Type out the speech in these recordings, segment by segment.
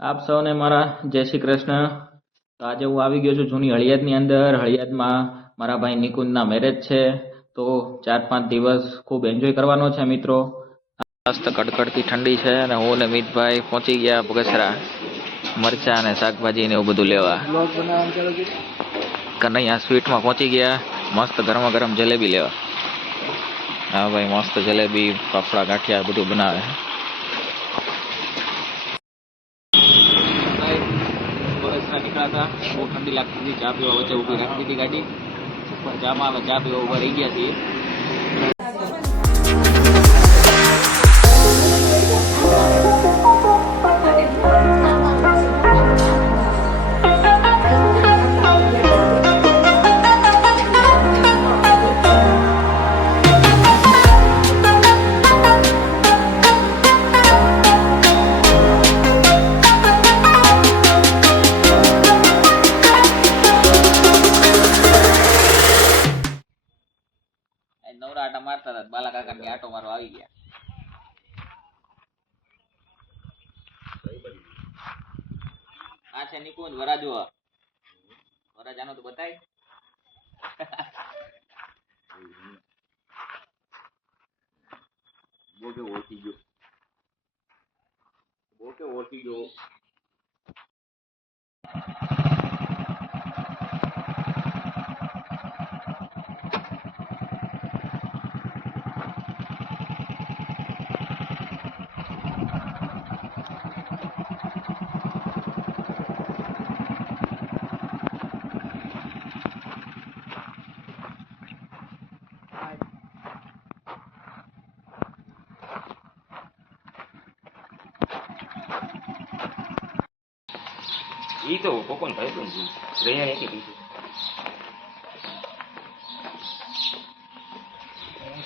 આપ સૌને મારા જય શ્રી કૃષ્ણ. તો આજે હું આવી ગયો છું જૂની હળિયાદની અંદર. હળિયાદમાં મારા ભાઈ નિકુંજના મેરેજ છે, તો 4-5 દિવસ ખૂબ એન્જોય કરવાનો છે મિત્રો. મસ્ત કડકડતી ઠંડી છે અને હું ને મિતભાઈ પહોંચી ગયા બગસરા મરચા અને શાકભાજી ને એવું બધું લેવા. કનૈયા સ્વીટમાં પહોંચી ગયા, મસ્ત ગરમા ગરમ જલેબી લેવા. હા ભાઈ, મસ્ત જલેબી, ફાફડા, ગાંઠિયા બધું બનાવે. નીકળ્યા હતા, બહુ ઠંડી લાગતી હતી. ચા પીવા વચ્ચે ઊભી રાખી હતી ગાડી. ચામાં હવે ચા પીવા ઉભા રહી ગયા છીએ. નવરા આટા મારતા હતા, બાલા કાકા ની આટો મારવા આવી ગયા. આ છે નિકુંજ વરાજો. વરાજાનો તો બતાય. બોકે ઓળખી ગયો. ઈ તો કોકોન ભાઈ તો રહ્યા કે બીજું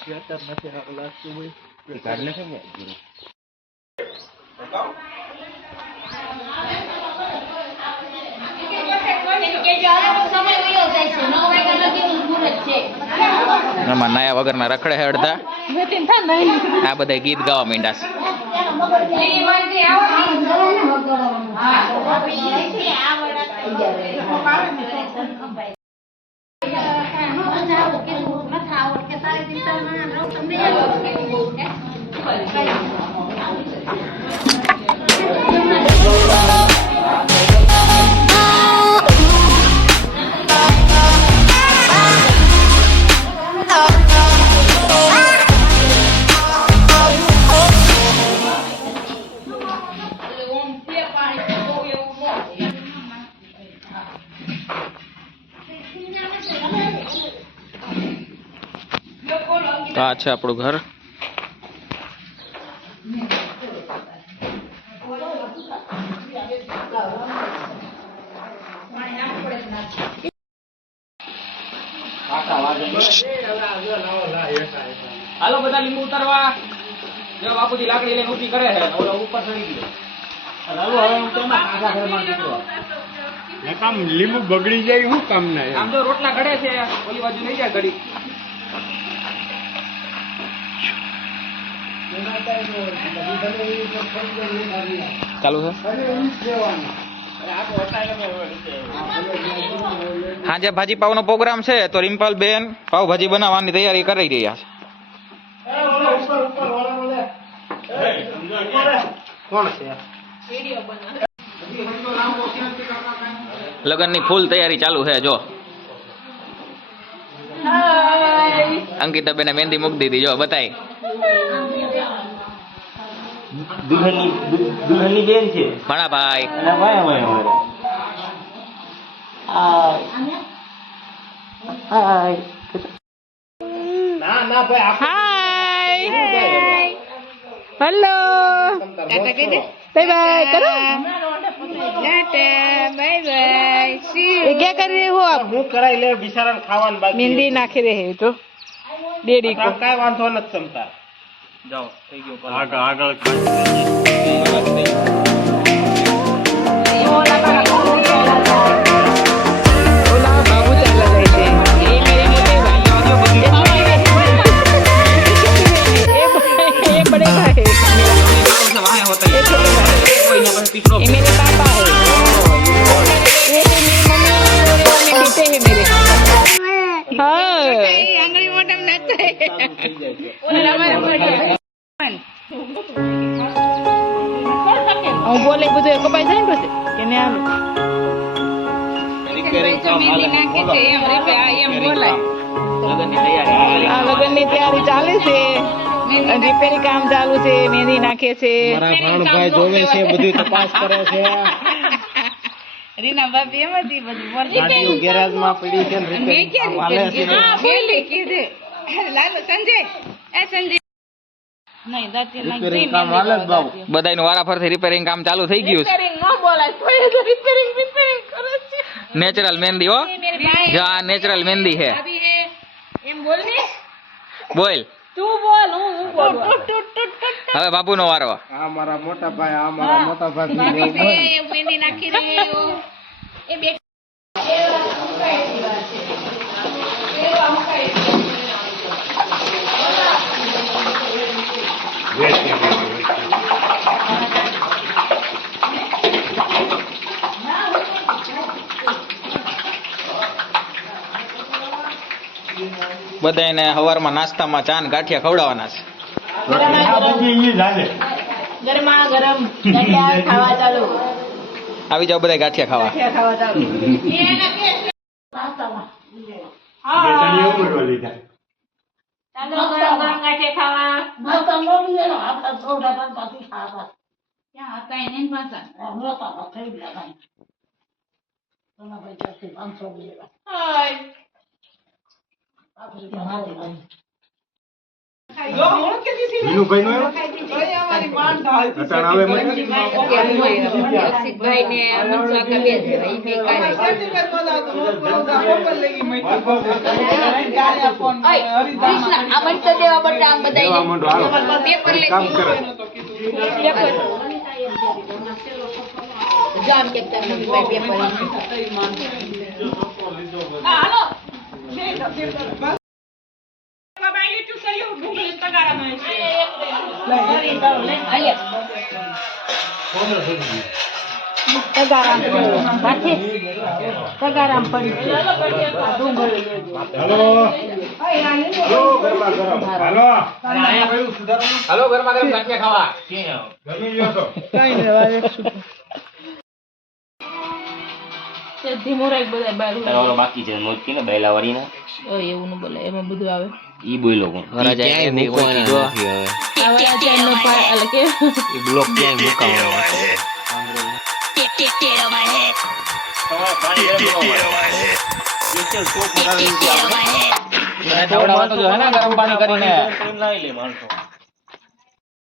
શેટર નથી આ લાગતું હોય કે કાઢ લે છે ને નાયા વગરના રખડે છે અડધા. આ બધા ગીત ગાવા માંડ્યા છે. આ છે આપણું ઘર. હાલો બધા લીંબુ ઉતારવા. જો બાપુજી લાકડી લઈને ઊભી કરે છે, ઓલો ઉપર ચડી ગયો. હાલો હવે હું તેમાં કાકા ઘરમાં નીકળો. કામ લીંબુ બગડી જાય શું કામ ના? આમ તો રોટલા ઘડે છે, ઓલી બાજુ લઈ જાય ઘડી. ચાલુ છે. હાજે ભાજી પાવનો પ્રોગ્રામ છે, તો રિમ્પલ બેન પાવભાજી બનાવવાની તૈયારી કરી રહ્યા છે. લગ્નની ફૂલ તૈયારી ચાલુ છે. જો અંકિતા બેને મહેંદી મૂકી દીધી. જો બતાય. દુલ્હનની બેન છે ભણાભાઈ. હેલો, બાય બાય કરો. Bye bye see you. क्या कर रहे हो आप? હું કરાઈ લે બિચારાને ખાવાનું બાકી. मेहंदी નાખી રહે તો ડેડી કો કાઈ વાંધો નથી સમતા. જાઓ થઈ ગયો. આગળ ये मेरे पास હું બોલે બધું કપાઈ જાય ને પછી કે ને હાલો આ લગ્નની તૈયારી ચાલે છે રિપેરિંગ કામ ચાલુ છે મહેંદી નાખે છે મારા ભાણભાઈ જોવે છે બધું તપાસ કરે છે રીના બાપી એમ હતી બધું ગાડીઓ ગેરેજમાં પડી છે ને રિપેરિંગ કામ હાલે છે લાલો સંજય એ સંજય નહીં દાંતિયા રિપેરિંગ કામ હાલે જ બાબુ બધાયનું વારાફરથી રિપેરિંગ કામ ચાલુ થઈ ગયું છે રિપેરિંગ ન બોલાય કોઈ તો રિપેરિંગ કરે છે નેચરલ મહેંદી હો જો આ નેચરલ મહેંદી છે અભી હે એમ બોલ ને બોલ તું બોલ હું બોલ હવે બાપુનો વારો આ મારા મોટા ભાઈ આ મારા મોટા ભાઈ મહેંદી નાખી રહ્યો એ બે બધાયને સવારમાં નાસ્તામાં ચા ને ગાંઠિયા ખવડાવવાના છે ગરમા ગરમ ગાંઠિયા ખાવા ચાલુ આવી જાવ બધા ગાંઠિયા ખાવા ખાવા ચાલુ બેસણીઓ બોલવા લીધા ચાલો ગરમ ગરમ ગાંઠિયા ખાવા ક્યાં હતા એને પાછા હાય વિનુભાઈ નો અટાણ આવે મને અક્ષિતભાઈ ને મનસુઆ બે છે ઈ બે કાઢે કૃષ્ણ આ મંત દેવા બટા આમ દેવા માંડો, હાલો. બધાય પેપર લે કામ કરે જામ કે તને ભાઈ પેપર હાલો તગારામ પડી હાલો ગરમા ગરમ હાલો હાલો ગરમા ગરમ ગાંઠિયા ખાવા જમી લ્યો છો ધીમો રાખ બધા બાર તારો બાકી છે મોતી ને બેલા વાળીને એવું ન બોલે એમાં બધું આવે ઈ બોલો કોણ વરાજાએ મહેંદી કોઈ કીધો આવા ચાઈનો પાય અલે કે ઈ બ્લોક ક્યાં મુકાવાનો ખવડાવવાનું જો હે ને ગરમ પાણી કરીને લાવી લે માણસો